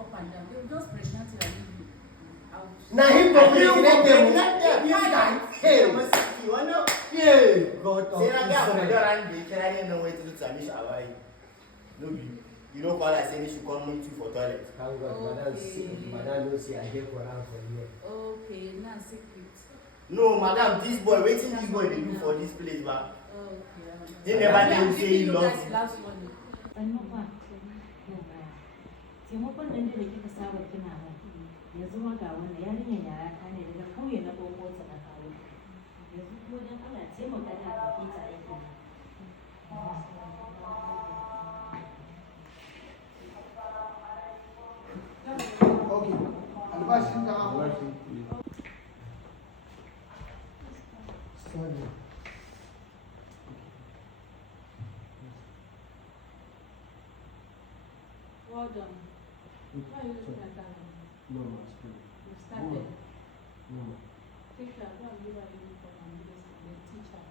up and down. They will just pregnant it and out. Now he pregnant them. Hey, you wanna? yeah, God. Say that guy from the around the carrying no way to look at me. No, you don't call us saying you should come with you for toilet. Thank God, madam don't say I get for her for you. Okay, now secret. No, madam, this boy, waiting this boy they do for this place, but Okay. they never did say he loves you. Last one. Taimakon nan da kika saba kina ba yanzu ma ga wannan yarinyar yara ta ne daga kauye na ɗauko ta na kawo yanzu ko dan Allah taimaka da ke ta aiki Okay, albashin da albashin. Sorry. Well done. Why are you looking at that? No, no, it's good. You started. No, no. Teacher, go and give her uniform and give us the teacher.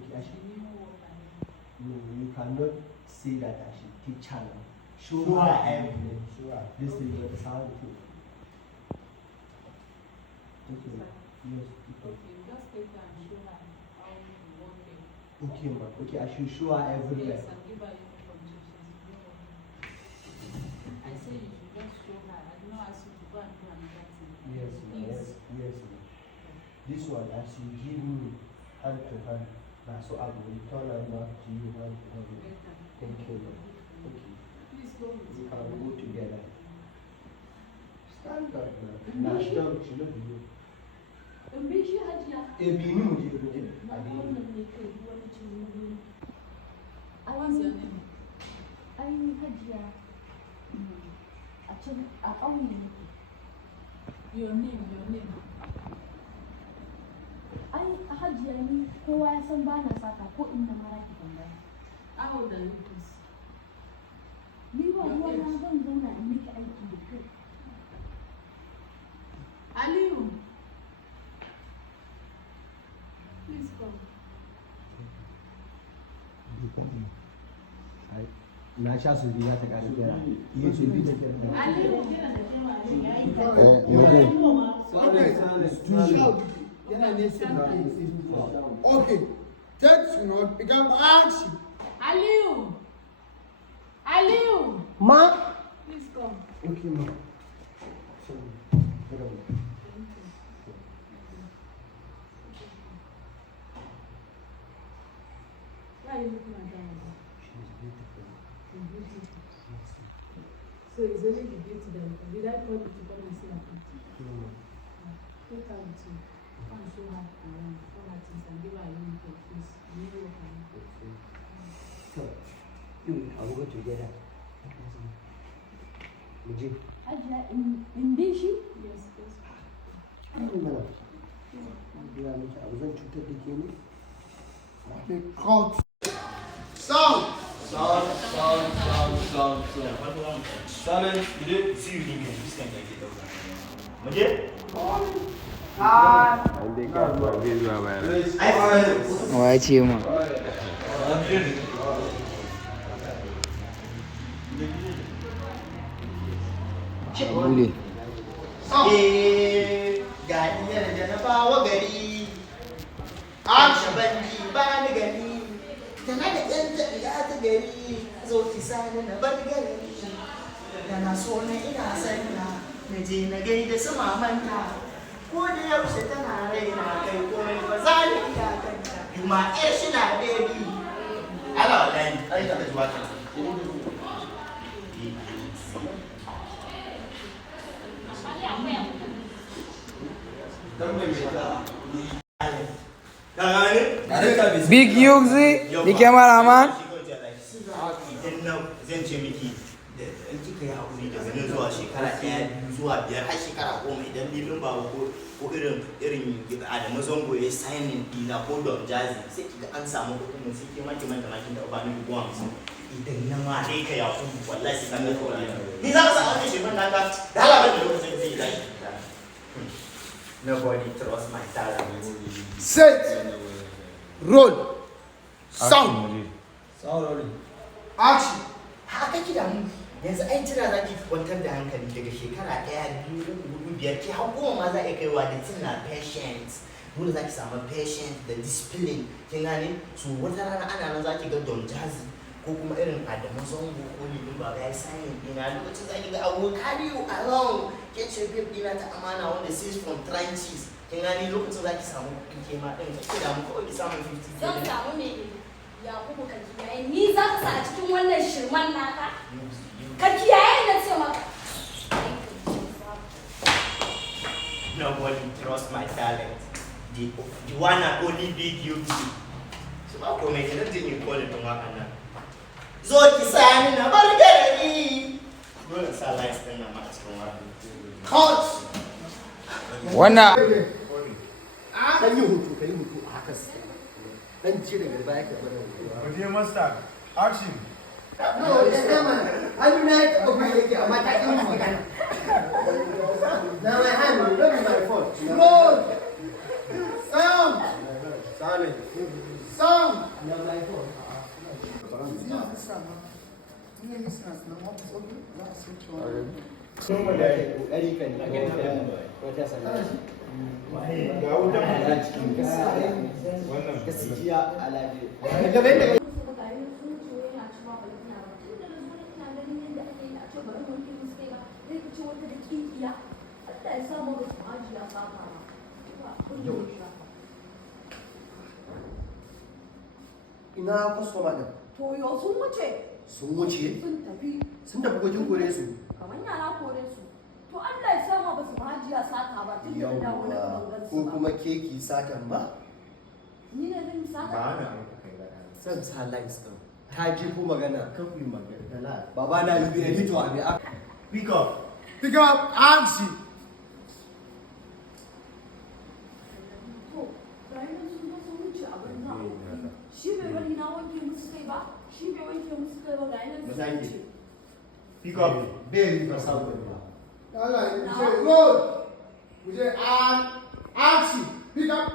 Okay, I should. You know what I mean. No, you cannot say that I should teach her now. Show Show her her everything. Show her. This is what is how it is. Okay. Yes. Okay, just take her and show her how you work it. Okay, ma. Okay, I should show her everywhere. Yes, and give her uniform so she's doing I say you should just show her. I do not ask you to go and do another thing. Yes, ma. Please. Yes, ma. This one, as you give me hand to hand, now so I will return and back to you hand to hand. Better. Thank you, ma. Okay. Please go with We me. can go together. Stand up now. Now, she don't you. Bishi hajiya Ebini mu je mu je. na wannan ne kai wani ciwo What's your name? ai hajiya a can a ƙauye nake Your name. ai hajiya ni kowa ya san bana saka ko inda mara ki tambaya How old are you, please? ni ba ruwa na zan zauna in miki aiki da kai Aliyu. Please come. Na sha su biya ta ƙara kira. Iya su biya ta kira. Aliyu. Okay, that's not become action. Aliyu. Aliyu. Ma. Please come. Okay, ma. Why are you looking at that? She's beautiful. Beautiful. So it's only the beauty that you can. Did I call you to come and see her beauty? No. Take her with you. Come and show her around all her things and give her a uniform, please. You know what I mean? So, you and go together. Mujib. hajiya in bi shi Yes, yes. Mana. Biya miki abu zan cutar da ke ne? Okay, cut. Sound. Silence, you did see you in this kind of get over. Muje? Wa ce ma bude Ga iyar da na bawa gari. Aisha banji ba ni gari. Tana da ƴan tafiya ta gari. Zo ki sani na bar gari. Tana so na ina sanya. Na je na gaida su mamanta. Ko da yaushe tana raina kai komai ba za ni iya kanta. Yuma ƴar shi na baby. Ala wallahi, ai ka zuwa ta. Big Yuxi, the cameraman. Zan ce miki da in kika yi hakuri da ganin zuwa shekara ɗaya zuwa biyar har shekara goma idan libin ba ko irin Adamu Zango ya signing dina ko Don Jazzy sai kiga an samu kuɗin mun sai ke maki manta makin da ubani dubu 50 idan na ma dai ka yaku wallahi sai kan ga kawai ni za ka sa wani shekara nan ga da halabar da lokacin zai yi nobody trust my talent. Set. Roll. Sound. Sound rolling. Action. Haka ki da mu yanzu ai tira za ki kwantar da hankali daga shekara 1 2 3 4 5 ki har 10 ma za a iya kaiwa da tana patience dole za ki samu patience da discipline kin gane so wata rana ana nan za ki ga Don Jazzy ko kuma irin Adamu Zango ko Lilin Baba ya sign ina lokacin za ki ga I will carry you along ke ce babe ina ta amana wanda says from trenches kin gane lokacin za ki samu kuɗi ke ma ɗin kake da mu kawai ki samu 50 zan samu me ya kuma ka kiyaye ni za ka sa a cikin wannan shirman naka ka kiyaye na ce maka nobody trust my talent the one and only big you so ba ko mai kenan din ko da tun haka nan zo ki sani na bargari dole sa lights din na ma cikin wani Cut. Wannan Dan yi hutu, ka yi hutu a haka su. Dan ce daga baya ka bada hutu. Okay, master. Action. No, ya sama. Hannu na ya taɓa kuma yake amma ta ƙi yin magana. Na my hand, don't be my fault. Roll. Sound. Silent. Sound. Na my fault. Kuma da ƙoƙari kan wata sana'a. Ga wutan wannan Gaskiya alaji. Ina kwastoma ɗin? to yau sun wuce Sun wuce? sun tafi Sun tafi gojin kore su? kamar yara kore su to Allah ya sama ba su hajiya saka ba tun da dawo na Yawwa. bangar Ko su ba kuma keki satan ba? ni ne zan ba saka ana maka kai ba. Zan sa lines ɗin. Ta ji ko magana, kan ku yi magana. Baba na yi edito a mai aka. Pick up. Pick up. Action. to bayan sun zo sun wuce a banza shi bai bari na wanke musu kai ba shi bai wanke musu kai ba ga yanar sun Misali. wuce Pick up. Bai yi ba samun ba. Roll. We say and action. Pick up.